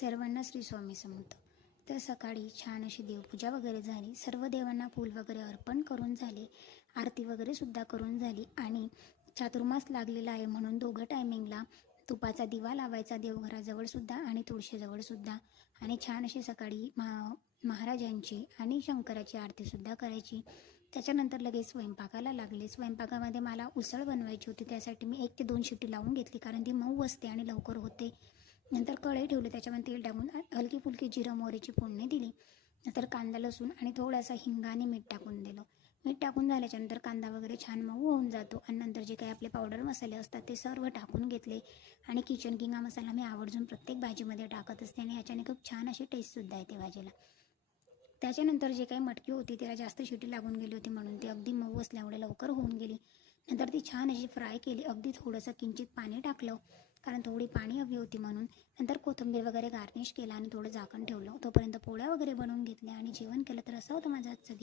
सर्वांना श्री स्वामी समर्थ. तर सकाळी छान अशी देवपूजा वगैरे झाली, सर्व देवांना फूल वगैरे अर्पण करून झाले, आरती वगैरे सुद्धा करून झाली आणि चातुर्मास लागलेला आहे म्हणून दोघं टायमिंगला तुपाचा दिवा लावायचा देवघराजवळ सुद्धा आणि तुळशीजवळ सुद्धा. आणि छान अशी सकाळी महाराजांची आणि शंकराची आरतीसुद्धा करायची. त्याच्यानंतर लगेच स्वयंपाकाला लागले. स्वयंपाकामध्ये मला उसळ बनवायची होती, त्यासाठी मी 1 ते 2 शिट्टी लावून घेतली कारण ती मऊ असते आणि लवकर होते. नंतर कढई ठेवली, त्याच्यामध्ये तेल टाकून हलकी फुलकी जिरं मोहरीची फोडणी दिली. नंतर कांदा लसूण आणि थोडासा हिंग आणि मीठ टाकून दिलं. मीठ टाकून झाल्याच्यानंतर कांदा वगैरे छान मऊ होऊन जातो आणि नंतर जे काही आपले पावडर मसाले असतात ते सर्व टाकून घेतले. आणि किचन किंग हा मसाला मी आवर्जून प्रत्येक भाजीमध्ये टाकत असते आणि याच्याने खूप छान अशी टेस्टसुद्धा येते भाजीला. त्याच्यानंतर जे काही मटकी होती त्याला जास्त शिटी लागून गेली होती म्हणून ती अगदी मऊ असल्यामुळे लवकर होऊन गेली. नंतर ती छान अशी फ्राय केली. अगदी थोडंसं किंचित पाणी टाकलं कारण थोडी पाणी हवी होती म्हणून. नंतर कोथिंबीर वगैरे गार्निश केला आणि थोडं झाकण ठेवलं. तोपर्यंत पोळ्या वगैरे बनवून घेतल्या आणि जेवण केलं. तर असं होतं माझं आजचं दिवस.